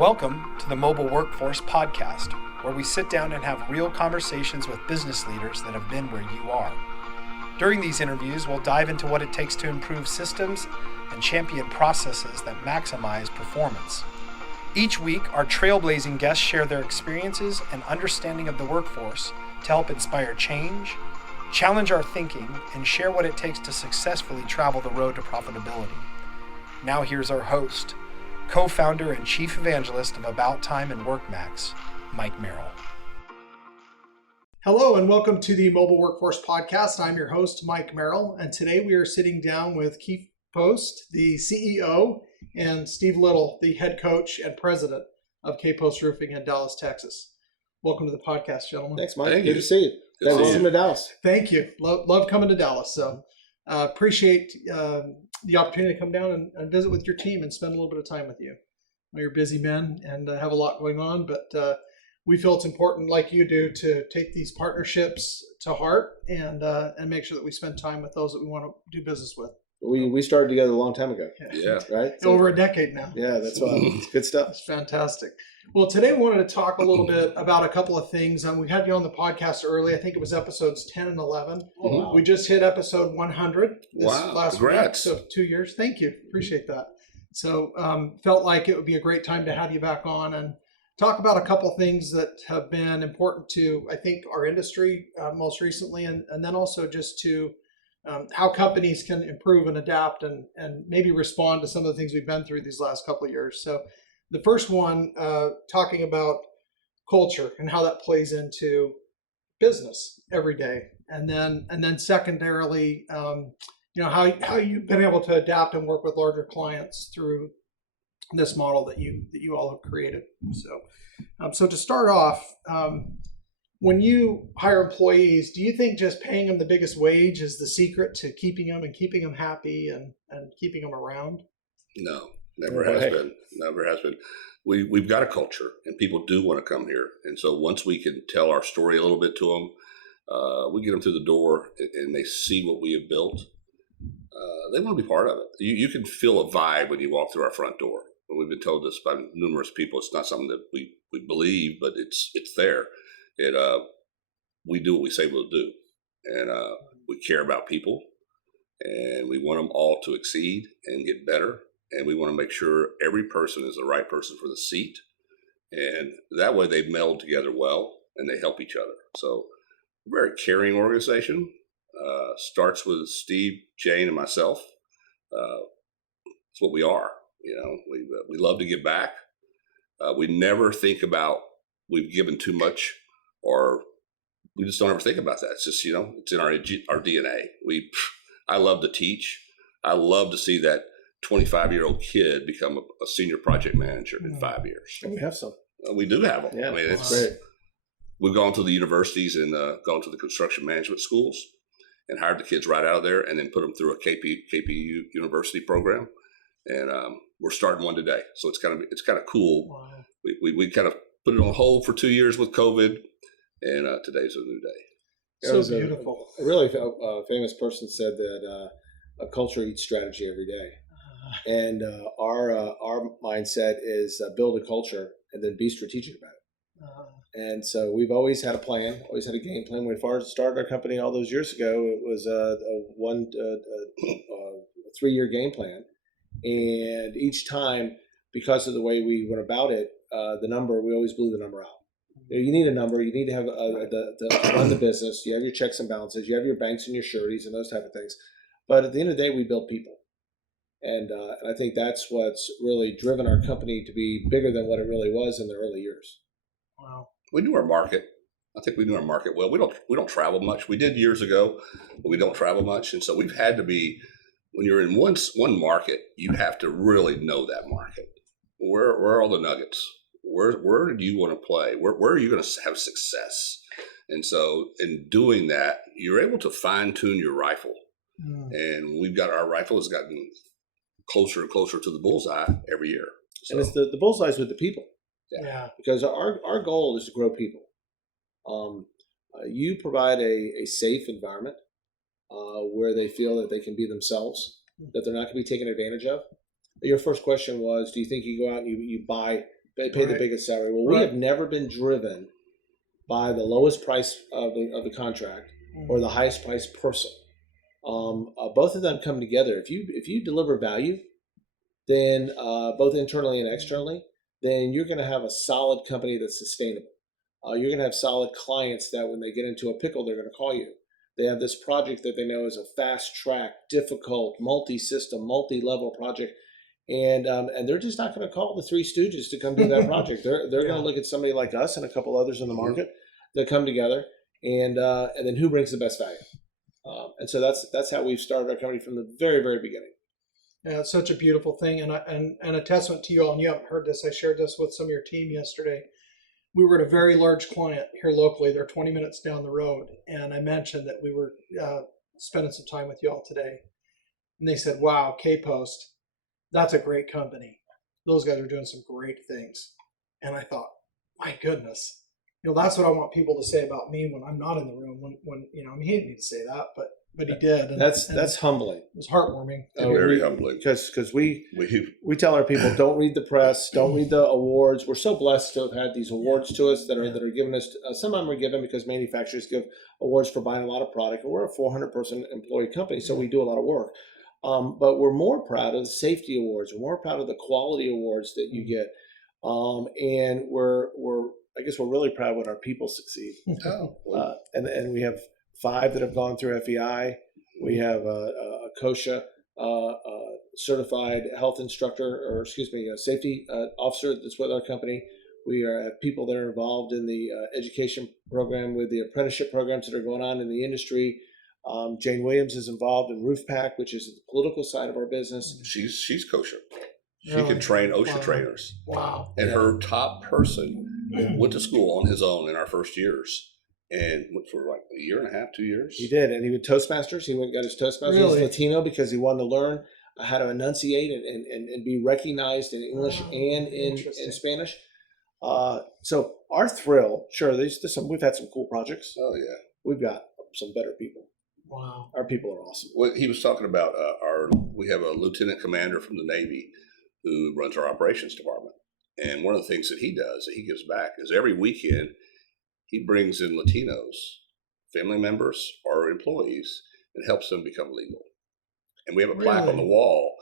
Welcome to the Mobile Workforce Podcast, where we sit down and have real conversations with business leaders that have been where you are. During these interviews, we'll dive into what it takes to improve systems and champion processes that maximize performance. Each week, our trailblazing guests share their experiences and understanding of the workforce to help inspire change, challenge our thinking, and share what it takes to successfully travel the road to profitability. Now here's our host, co-founder and chief evangelist of About Time and WorkMax, Mike Merrill. Hello and welcome to the Mobile Workforce Podcast. I'm your host, Mike Merrill, and today we are sitting down with KPost, the CEO, and Steve Little, the head coach and president of KPost Roofing in Dallas, Texas. Welcome to the podcast, gentlemen. Thanks, Mike. Good to see you. Welcome to Dallas. Thank you. Love coming to Dallas. So appreciate the opportunity to come down and visit with your team and spend a little bit of time with you. I know you're busy men and have a lot going on, but we feel it's important, like you do, to take these partnerships to heart and make sure that we spend time with those that we want to do business with. We started together a long time ago. Yeah. Right? Over a decade now. Yeah, that's it's good stuff. That's fantastic. Well, today we wanted to talk a little bit about a couple of things. We had you on the podcast early. I think it was episodes 10 and 11. Oh, wow. We just hit episode 100 last Congrats. week. So 2 years. Thank you. Appreciate that. So felt like it would be a great time to have you back on and talk about a couple of things that have been important to, I think, our industry most recently, and then also just to how companies can improve and adapt and maybe respond to some of the things we've been through these last couple of years. So the first one, talking about culture and how that plays into business every day. And then secondarily, how you've been able to adapt and work with larger clients through this model that you all have created. So to start off, when you hire employees, do you think just paying them the biggest wage is the secret to keeping them happy and keeping them around? No, never has been. Never has been. We've got a culture, and people do want to come here. And so once we can tell our story a little bit to them, we get them through the door, and they see what we have built. They want to be part of it. You can feel a vibe when you walk through our front door. We've been told this by numerous people. It's not something that we believe, but it's there. We do what we say we'll do, and we care about people, and we want them all to exceed and get better, and we want to make sure every person is the right person for the seat, and that way they meld together well and they help each other. So we're a very caring organization. Starts with Steve, Jane, and myself. It's what we are. We love to give back. We never think about we've given too much, or we just don't ever think about that. It's just, it's in our DNA. I love to teach. I love to see that 25-year-old kid become a senior project manager in 5 years. And we have some. We do have them. Yeah, I mean, it's great. We've gone to the universities and gone to the construction management schools and hired the kids right out of there and then put them through a KPU university program. And we're starting one today. So it's kind of cool. Wow. We kind of put it on hold for 2 years with COVID, and today's a new day. So beautiful. A really famous person said that a culture eats strategy every day. And our mindset is build a culture and then be strategic about it. And so we've always had a plan, always had a game plan. When we started our company all those years ago, it was a 3-year game plan. And each time, because of the way we went about it, we always blew the number out. You need a number. You need to have to run the business. You have your checks and balances. You have your banks and your sureties and those type of things. But at the end of the day, we build people. And I think that's what's really driven our company to be bigger than what it really was in the early years. Wow. We knew our market. I think we knew our market well. We don't travel much. We did years ago, but we don't travel much. And so we've had to be, when you're in one market, you have to really know that market. Where are all the nuggets? Where do you want to play? Where are you going to have success? And so in doing that, you're able to fine tune your rifle. And our rifle has gotten closer and closer to the bullseye every year. So, and it's the bullseyes with the people. Yeah. Because our goal is to grow people. You provide a safe environment where they feel that they can be themselves, that they're not going to be taken advantage of. Your first question was, do you think you go out and you buy They pay the Right. biggest salary. Well, we Right. have never been driven by the lowest price of the contract or the highest priced person. Both of them come together. If you deliver value, then both internally and externally, then you're going to have a solid company that's sustainable. You're going to have solid clients that when they get into a pickle, they're going to call you. They have this project that they know is a fast track, difficult, multi-system, multi-level project, and they're just not going to call the Three Stooges to come do that project. They're Yeah. going to look at somebody like us and a couple others in the market that come together, and then who brings the best value. And so that's how we've started our company from the very, very beginning. Yeah, it's such a beautiful thing, and a testament to you all. And you haven't heard this. I shared this with some of your team yesterday. We were at a very large client here locally. They're 20 minutes down the road, and I mentioned that we were spending some time with you all today. And they said, "Wow, KPost, that's a great company. Those guys are doing some great things." And I thought, my goodness, that's what I want people to say about me when I'm not in the room. When I mean, he didn't need to say that, but he did. And That's humbling. It was heartwarming. Very humbling. Because we tell our people, don't read the press, don't read the awards. We're so blessed to have had these awards to us that are given us. Some of them are given because manufacturers give awards for buying a lot of product, and we're a 400-person employee company, so we do a lot of work. But we're more proud of the safety awards. We're more proud of the quality awards that you get, and I guess we're really proud when our people succeed. And we have 5 that have gone through FEI. We have a KOSHA certified health instructor, or excuse me, a safety officer that's with our company. We have people that are involved in the education program with the apprenticeship programs that are going on in the industry. Jane Williams is involved in RoofPack, which is the political side of our business. She's kosher. She Really? can train OSHA Wow. trainers. Wow. And her top person went to school on his own in our first years. And went for like a year and a half, 2 years. He did, and he would Toastmasters. He went and got his Toastmasters. Really? He's Latino because he wanted to learn how to enunciate and be recognized in English and in Spanish. So our thrill, sure, we've had some cool projects. Oh yeah, we've got some better people. Wow, our people are awesome. Well, he was talking about we have a lieutenant commander from the Navy who runs our operations department, and one of the things that he does that he gives back is every weekend he brings in Latinos, family members or employees, and helps them become legal. And we have a plaque on the wall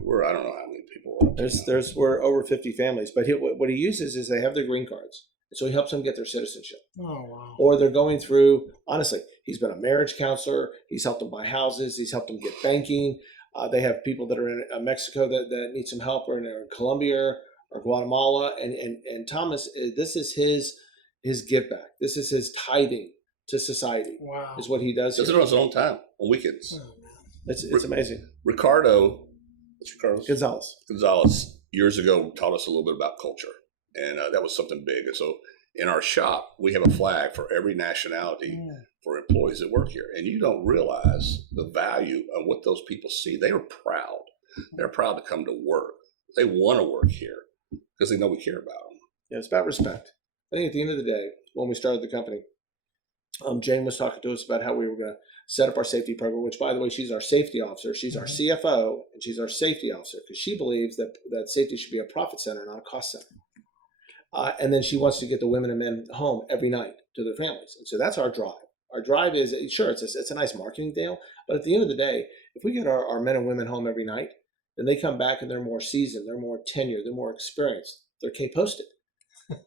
where I don't know how many people are. We're over 50 families, but what he uses is they have their green cards, so he helps them get their citizenship. Oh wow! Or they're going through. Honestly, he's been a marriage counselor. He's helped them buy houses. He's helped them get banking. They have people that are in Mexico that need some help, or in Colombia or Guatemala. And Thomas, this is his give back. This is his tithing to society. Wow. Is what he does. Does it on his own time on weekends. Oh, it's amazing. Ricardo Gonzalez years ago taught us a little bit about culture, and that was something big. And so in our shop, we have a flag for every nationality for employees that work here. And you don't realize the value of what those people see. They are proud. They're proud to come to work. They want to work here because they know we care about them. Yeah, it's about respect. I think at the end of the day, when we started the company, Jane was talking to us about how we were going to set up our safety program, which, by the way, she's our safety officer. She's our CFO, and she's our safety officer because she believes that safety should be a profit center, not a cost center. And then she wants to get the women and men home every night to their families. And so that's our drive. Our drive is, sure, it's a nice marketing deal, but at the end of the day, if we get our men and women home every night, then they come back and they're more seasoned, they're more tenured, they're more experienced, they're K-posted.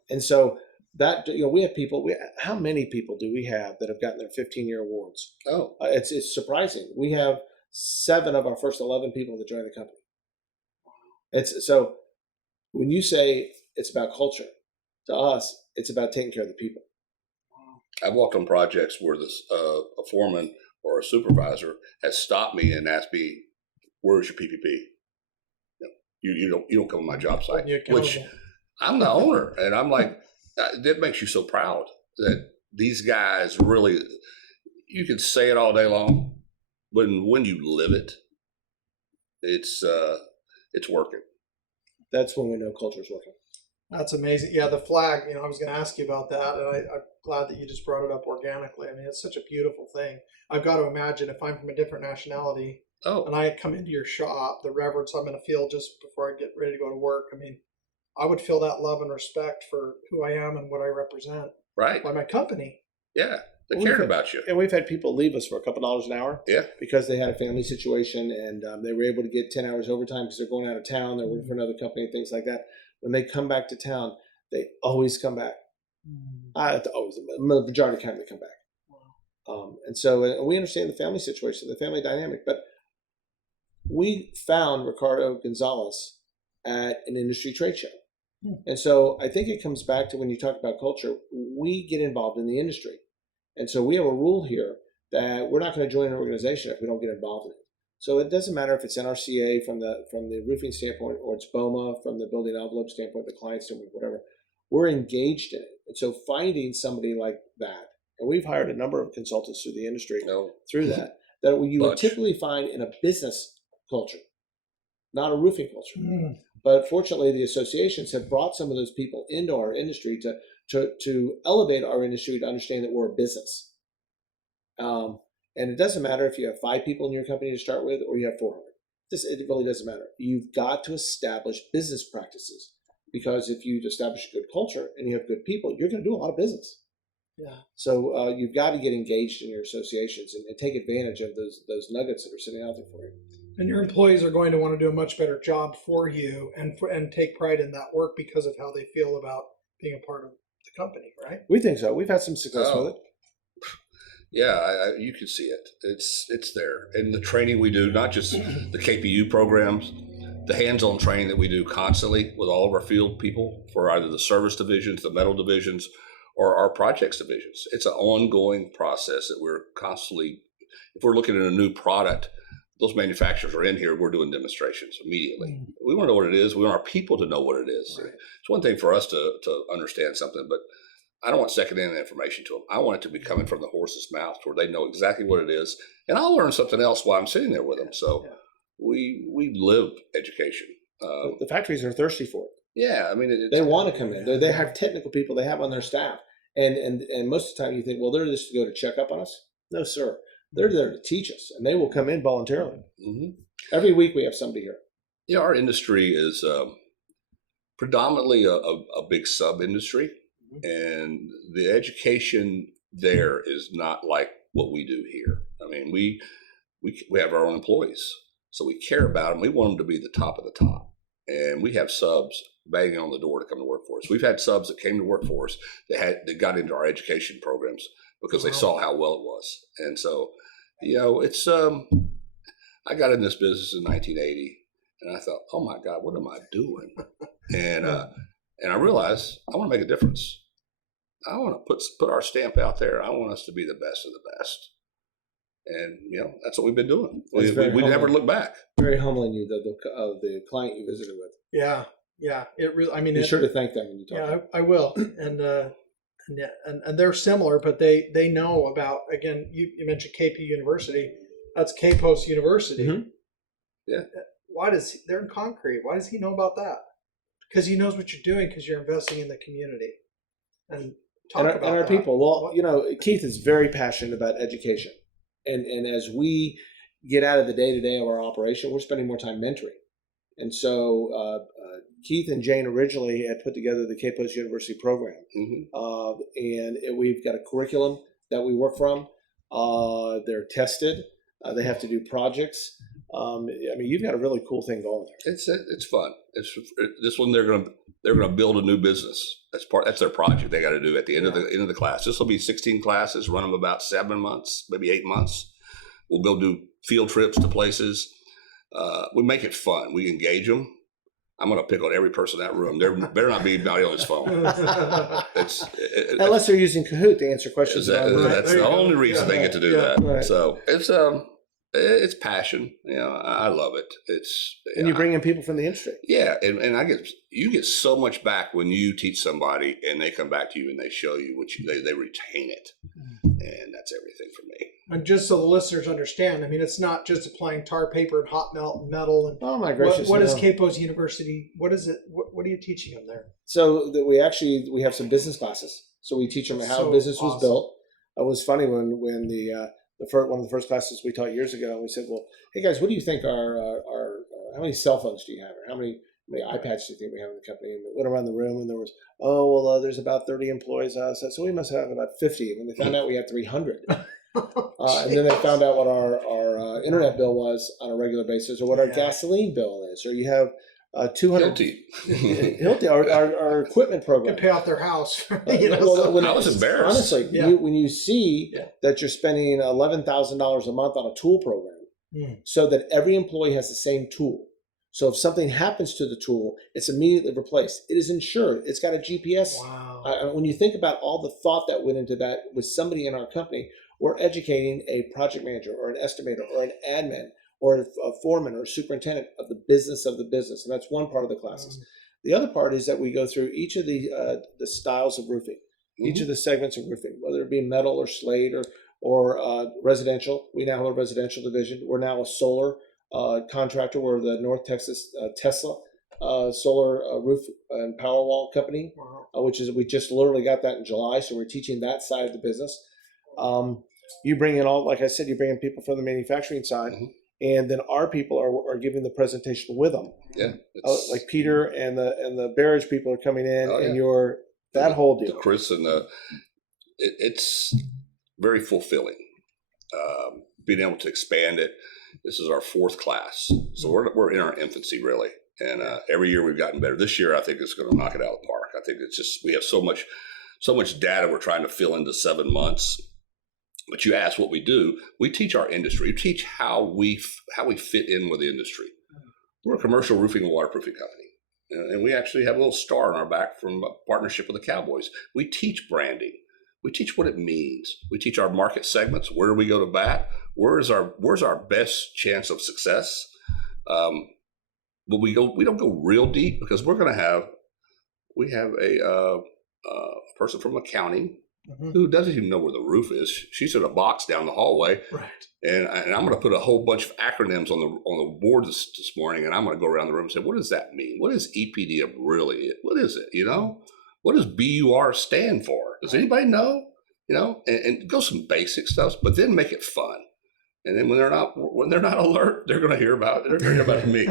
And so that, we have people, how many people do we have that have gotten their 15-year awards? Oh, it's surprising. We have 7 of our first 11 people that joined the company. So when you say it's about culture, to us, it's about taking care of the people. I've walked on projects where a foreman or a supervisor has stopped me and asked me, "Where's your PPP? You don't come on my job site." Which I'm the owner, and I'm like, that makes you so proud that these guys really. You can say it all day long, but when you live it, it's working. That's when we know culture is working. That's amazing. Yeah, the flag, I was going to ask you about that, and I'm glad that you just brought it up organically. I mean, it's such a beautiful thing. I've got to imagine if I'm from a different nationality and I come into your shop, the reverence I'm going to feel just before I get ready to go to work. I mean, I would feel that love and respect for who I am and what I represent Right. by my company. Yeah. They Well, cared we've- about you. And we've had people leave us for a couple dollars an hour. Yeah. Because they had a family situation and they were able to get 10 hours overtime because they're going out of town. They're working for another company and things like that. When they come back to town, they always come back. Always, the majority of the time they come back. And so we understand the family situation, the family dynamic, but we found Ricardo Gonzalez at an industry trade show. And so I think it comes back to when you talk about culture, we get involved in the industry. And so we have a rule here that we're not going to join an organization if we don't get involved in it. So it doesn't matter if it's NRCA from the roofing standpoint or it's BOMA from the building envelope standpoint, the client standpoint, whatever. We're engaged in it. And so finding somebody like that, and we've hired a number of consultants through the industry through that you would typically find in a business culture, not a roofing culture. But fortunately, the associations have brought some of those people into our industry to elevate our industry to understand that we're a business. And it doesn't matter if you have 5 people in your company to start with or you have 400. It really doesn't matter. You've got to establish business practices, because if you establish a good culture and you have good people, you're going to do a lot of business. Yeah. So you've got to get engaged in your associations and take advantage of those nuggets that are sitting out there for you. And your employees are going to want to do a much better job for you and take pride in that work because of how they feel about being a part of the company, right? We think so. We've had some success with it. Yeah, you can see it. It's there. And the training we do, not just the KPU programs, the hands-on training that we do constantly with all of our field people for either the service divisions, the metal divisions, or our projects divisions. It's an ongoing process that we're constantly, if we're looking at a new product, those manufacturers are in here, we're doing demonstrations immediately. We want to know what it is. We want our people to know what it is. Right. It's one thing for us to understand something, but I don't want second-hand information to them. I want it to be coming from the horse's mouth where they know exactly what it is. And I'll learn something else while I'm sitting there with them. So we live education. The factories are thirsty for it. Yeah, I mean, they want to come in. They have technical people they have on their staff. And most of the time you think, well, they're just to go to check up on us. No, sir. They're there to teach us, and they will come in voluntarily. Every week we have somebody here. Yeah, our industry is predominantly a big sub-industry, and the education there is not like what we do here. I mean, we have our own employees, so we care about them. We want them to be the top of the top, and we have subs banging on the door to come to work for us. We've had subs that came to work for us that got into our education programs because they saw how well it was. And so, it's I got in this business in 1980, and I thought, oh my God, what am I doing? And I realized I want to make a difference. I want to put our stamp out there. I want us to be the best of the best. And that's what we've been doing. We never look back. Very humbling, you the client you visited with. Yeah. It really. I mean, be sure to thank them when you talk. Yeah, I will. And they're similar, but they know about. Again, you mentioned KP University. That's KPost University. Yeah. They're in concrete? Why does he know about that? Because he knows what you're doing. Because you're investing in the community. And our people. Well, Keith is very passionate about education. And as we get out of the day-to-day of our operation, we're spending more time mentoring. And so Keith and Jane originally had put together the KPost University program. And we've got a curriculum that we work from. They're tested. They have to do projects. I mean, you've got a really cool thing going there. It's fun. This one they're gonna build a new business. That's their project they got to do at the end of the class. This will be 16 classes, run them about 7 months, maybe 8 months. We'll go do field trips to places. We make it fun. We engage them. I'm going to pick on every person in that room. There better not be anybody on his phone. Unless they're using Kahoot to answer questions. That's the only reason they get to do that. Right. So it's passion. I love it. And you bring in people from the industry. Yeah, and you get so much back when you teach somebody and they come back to you and they show you they retain it, and that's everything for me. And just so the listeners understand, I mean, it's not just applying tar, paper, and hot melt and metal. And oh my gracious! What is KPost University? What is it? What are you teaching them there? So that we have some business classes. So we teach them how business was built. It was funny when one of the first classes we taught years ago, we said, "Well, hey guys, what do you think how many cell phones do you have, or how many many eye patches do you think we have in the company? And went around the room, and there was, there's about 30 employees. So we must have about 50. And when they found out we had 300. And then they found out what our internet bill was on a regular basis, or what our gasoline bill is, or you have 200 Hilti, our equipment program. Could pay off their house. I was embarrassed. Honestly, when you see that you're spending $11,000 a month on a tool program, so that every employee has the same tool. So if something happens to the tool, it's immediately replaced. It is insured. It's got a GPS. Wow. When you think about all the thought that went into that with somebody in our company, we're educating a project manager or an estimator or an admin or a foreman or a superintendent of the business. And that's one part of the classes. The other part is that we go through each of the styles of roofing, each of the segments of roofing, whether it be metal or slate or residential. We now have a residential division. We're now a solar contractor. We're the North Texas Tesla solar roof and power wall company, we just literally got that in July. So we're teaching that side of the business. You bring in like I said, you bring in people from the manufacturing side, and then our people are giving the presentation with them. Yeah, like Peter and the Barrage people are coming in, and you're that whole deal. Chris and it's very fulfilling. Being able to expand it. This is our 4th class, so we're in our infancy really, and every year we've gotten better. This year I think it's going to knock it out of the park. I think it's just we have so much data we're trying to fill into 7 months. But you ask what we do. We teach our industry. We teach how we fit in with the industry. We're a commercial roofing and waterproofing company, and we actually have a little star on our back from a partnership with the Cowboys. We teach branding. We teach what it means. We teach our market segments. Where do we go to bat? Where's our best chance of success? But we don't go real deep because we have a person from accounting who doesn't even know where the roof is. She's in a box down the hallway, right? And I'm going to put a whole bunch of acronyms on the board this morning, and I'm going to go around the room and say, what does that mean? What is EPD really? What is it? What does BUR stand for? Does anybody know? And go some basic stuff, but then make it fun. And then when they're not alert, they're going to hear about it. They're going to hear about me.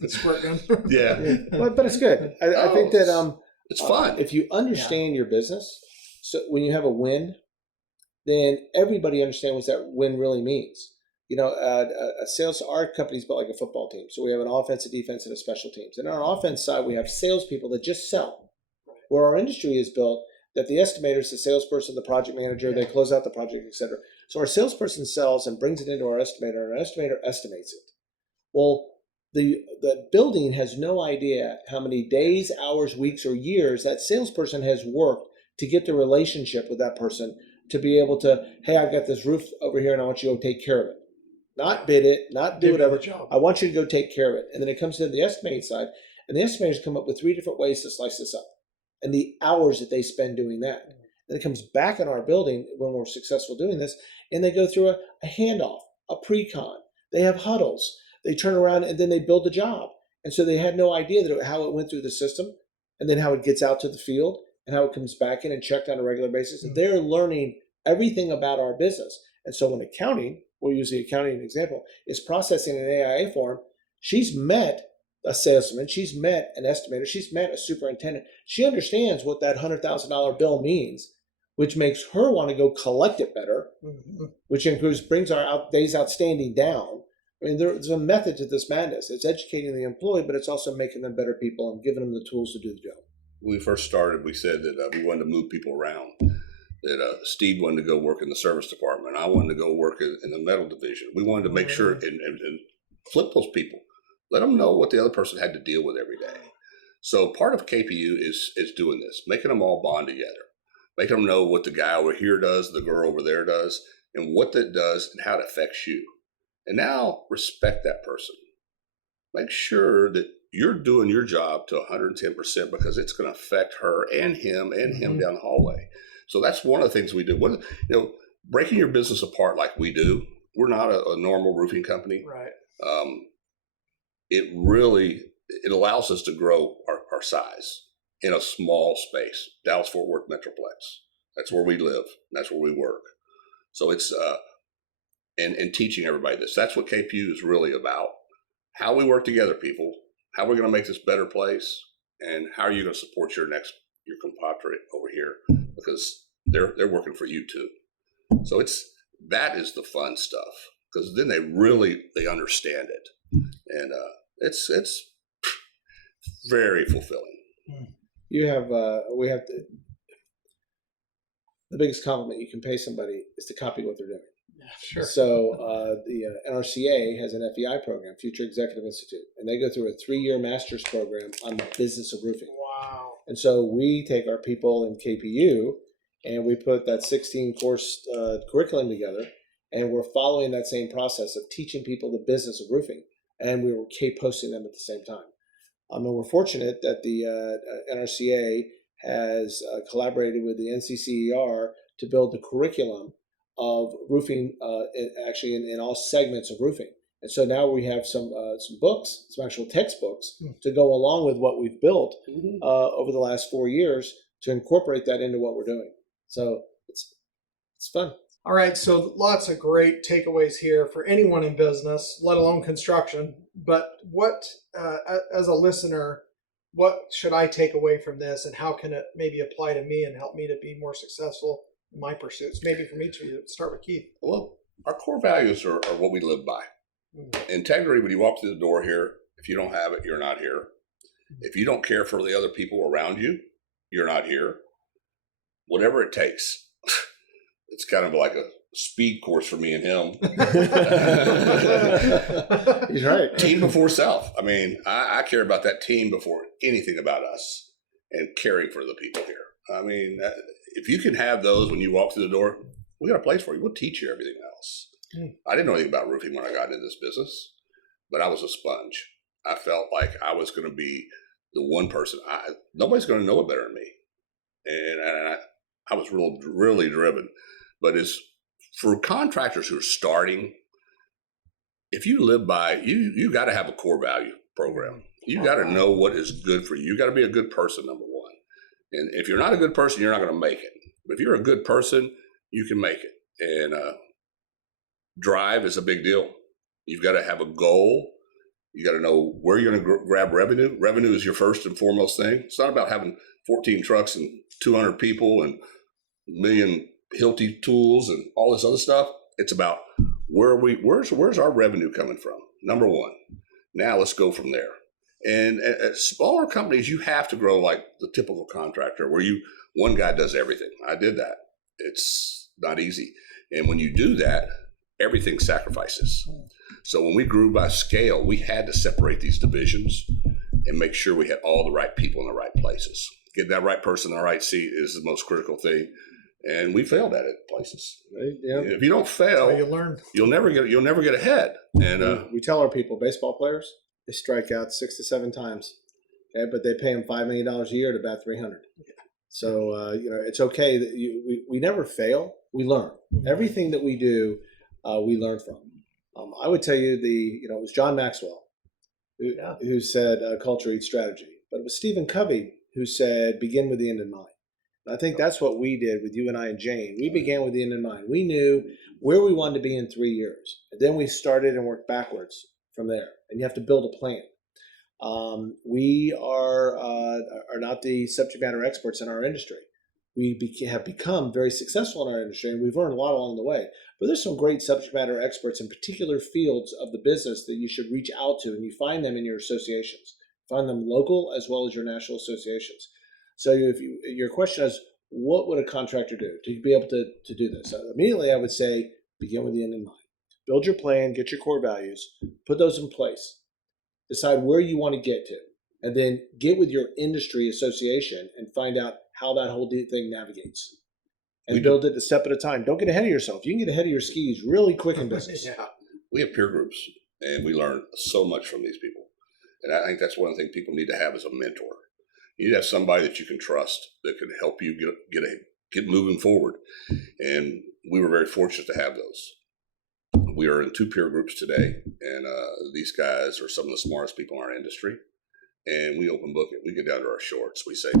It's working. Yeah, but it's good. I think that it's fun if you understand your business. So when you have a win, then everybody understands what that win really means. Our company's built like a football team. So we have an offense, a defense, and a special teams. And on our offense side, we have salespeople that just sell. Where our industry is built, that the estimators, the salesperson, the project manager, they close out the project, etc. So our salesperson sells and brings it into our estimator, and our estimator estimates it. Well, the building has no idea how many days, hours, weeks, or years that salesperson has worked to get the relationship with that person to be able to, hey, I've got this roof over here and I want you to go take care of it. Not bid it, not do whatever. I want you to go take care of it. And then it comes to the estimating side, and the estimators come up with 3 different ways to slice this up and the hours that they spend doing that. Then it comes back in our building when we're successful doing this, and they go through a handoff, a pre-con. They have huddles. They turn around and then they build the job. And so they had no idea how it went through the system, and then how it gets out to the field, and how it comes back in and checked on a regular basis. And they're learning everything about our business. And so when accounting, we'll use the accounting example, is processing an AIA form, she's met a salesman, she's met an estimator, she's met a superintendent. She understands what that $100,000 bill means, which makes her want to go collect it better, which brings our days outstanding down. I mean, there's a method to this madness. It's educating the employee, but it's also making them better people and giving them the tools to do the job. When we first started, we said that we wanted to move people around. That Steve wanted to go work in the service department. I wanted to go work in the metal division. We wanted to make sure and flip those people. Let them know what the other person had to deal with every day. So part of KPU is doing this, making them all bond together, making them know what the guy over here does, the girl over there does, and what that does and how it affects you. And now respect that person. Make sure that you're doing your job to 110% because it's going to affect her and him down the hallway. So that's one of the things we do. Breaking your business apart like we do. We're not a normal roofing company. Right. It allows us to grow our size in a small space. Dallas-Fort Worth Metroplex. That's where we live. And that's where we work. So it's and teaching everybody this. That's what KPU is really about. How we work together, people. how we're going to make this a better place, and how are you going to support your compatriot over here, because they're working for you too. So that is the fun stuff, because then they understand it, and it's very fulfilling. We have the biggest compliment you can pay somebody is to copy what they're doing. Yeah, sure. So the NRCA has an FEI program, Future Executive Institute, and they go through a 3-year master's program on the business of roofing. Wow. And so we take our people in KPU and we put that 16-course curriculum together, and we're following that same process of teaching people the business of roofing, and we were KPosting them at the same time. And we're fortunate that the NRCA has collaborated with the NCCER to build the curriculum of roofing, actually in all segments of roofing. And so now we have some books, some actual textbooks to go along with what we've built over the last 4 years to incorporate that into what we're doing. So it's fun. All right, so lots of great takeaways here for anyone in business, let alone construction. But what, as a listener, what should I take away from this, and how can it maybe apply to me and help me to be more successful in my pursuits? Maybe from each of you. Start with Keith. Well, our core values are what we live by. Integrity, when you walk through the door here, if you don't have it, you're not here. If you don't care for the other people around you, you're not here. Whatever it takes. It's kind of like a speed course for me and him. He's right. Team before self. I mean, I care about that team before anything about us, and caring for the people here. I mean, if you can have those when you walk through the door, we got a place for you. We'll teach you everything else. I didn't know anything about roofing when I got into this business, but I was a sponge. I felt like I was going to be the one person. Nobody's going to know it better than me. And I was really driven. But for contractors who are starting, if you live by, you got to have a core value program. You got to know what is good for you. You got to be a good person, number one. And if you're not a good person, you're not going to make it. But if you're a good person, you can make it. And drive is a big deal. You've got to have a goal. You got to know where you're going to grab revenue. Revenue is your first and foremost thing. It's not about having 14 trucks and 200 people and a million Hilti tools and all this other stuff. It's about where's our revenue coming from? Number one. Now let's go from there. And at smaller companies, you have to grow like the typical contractor, where one guy does everything. I did that. It's not easy. And when you do that, everything sacrifices. So when we grew by scale, we had to separate these divisions and make sure we had all the right people in the right places. Get that right person in the right seat is the most critical thing. And we failed at it places. Right? Yeah. If you don't fail, you learn. You'll never get ahead. And we tell our people, baseball players, they strike out 6 to 7 times, okay, but they pay them $5 million a year to bat 300. So it's okay that we never fail. We learn. Everything that we do, we learn from. I would tell you it was John Maxwell who said culture eats strategy, but it was Stephen Covey who said begin with the end in mind. And I think that's what we did with you and I and Jane. We began with the end in mind. We knew where we wanted to be in 3 years, and then we started and worked backwards from there. And you have to build a plan. We are not the subject matter experts in our industry. We have become very successful in our industry, and we've learned a lot along the way. But there's some great subject matter experts in particular fields of the business that you should reach out to, and you find them in your associations. Find them local as well as your national associations. So your question is, what would a contractor do to be able to do this? Immediately, I would say begin with the end in mind. Build your plan, get your core values, put those in place. Decide where you want to get to, and then get with your industry association and find out how that whole thing navigates. And build it a step at a time. Don't get ahead of yourself. You can get ahead of your skis really quick in business. Yeah. We have peer groups, and we learn so much from these people. And I think that's one thing people need to have as a mentor. You need to have somebody that you can trust that can help you get moving forward. And we were very fortunate to have those. We are in 2 peer groups today, and these guys are some of the smartest people in our industry. And we open book it. We get down to our shorts. We say,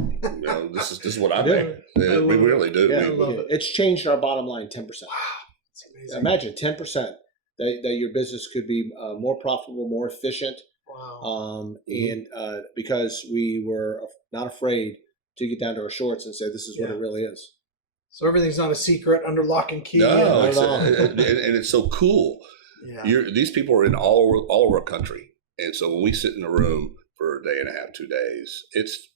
this is what I make. We really do. Yeah, it's changed our bottom line 10%. Wow, that's amazing. Imagine 10% that your business could be more profitable, more efficient, Wow. And because we were not afraid to get down to our shorts and say, this is what Yeah. it really is. So everything's not a secret under lock and key. No, Not it's at all. and it's so cool. Yeah. These people are in all over our country, and so when we sit in a room for a day and a half, 2 days, it's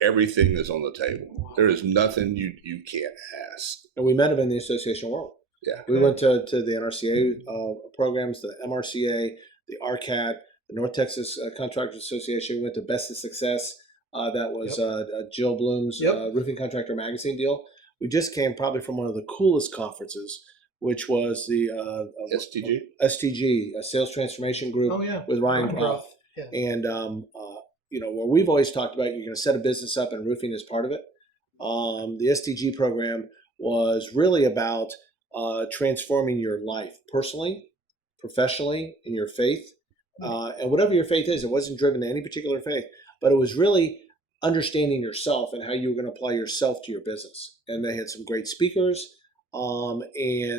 everything is on the table. Wow. There is nothing you can't ask. And we met them in the association world. Yeah. We went to the NRCA programs, the MRCA, the RCAT, the North Texas Contractors Association. We went to Best of Success. That was Jill Bloom's Roofing Contractor Magazine deal. We just came probably from one of the coolest conferences, which was the STG, a Sales Transformation Group with Ryan Groff. Yeah. And, where we've always talked about you're going to set a business up and roofing is part of it. The STG program was really about transforming your life personally, professionally, in your faith. And whatever your faith is, it wasn't driven to any particular faith, but it was really understanding yourself and how you were going to apply yourself to your business. And they had some great speakers, and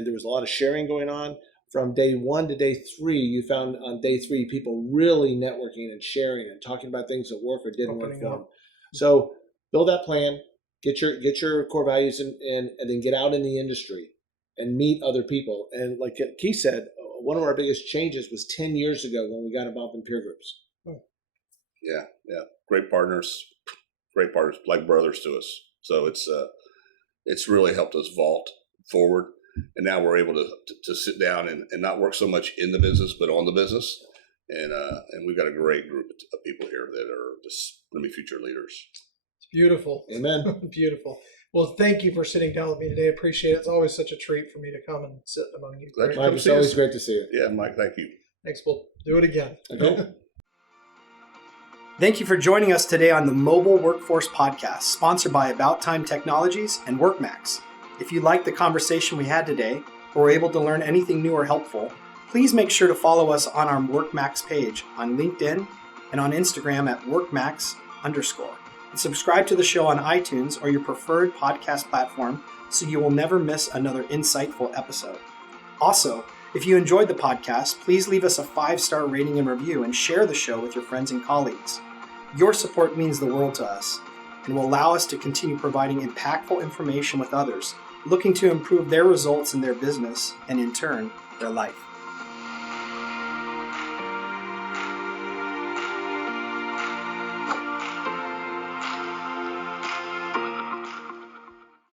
there was a lot of sharing going on. From day 1 to day 3, you found on day 3 people really networking and sharing and talking about things that work or didn't work for them. So build that plan, get your core values, and then get out in the industry and meet other people. And like Keith said, one of our biggest changes was 10 years ago when we got involved in peer groups. Yeah. Great partners, like brothers to us. So it's really helped us vault forward. And now we're able to sit down and not work so much in the business, but on the business. And we've got a great group of people here that are just going to be future leaders. It's beautiful. Amen. Beautiful. Well, thank you for sitting down with me today. I appreciate it. It's always such a treat for me to come and sit among you. Mike, it's always great to see you. Yeah, Mike, thank you. Thanks. We'll do it again. Okay. Thank you for joining us today on the Mobile Workforce Podcast, sponsored by About Time Technologies and WorkMax. If you liked the conversation we had today, or were able to learn anything new or helpful, please make sure to follow us on our WorkMax page on LinkedIn and on Instagram at WorkMax_. And subscribe to the show on iTunes or your preferred podcast platform so you will never miss another insightful episode. Also, if you enjoyed the podcast, please leave us a 5-star rating and review and share the show with your friends and colleagues. Your support means the world to us and will allow us to continue providing impactful information with others looking to improve their results in their business and, in turn, their life.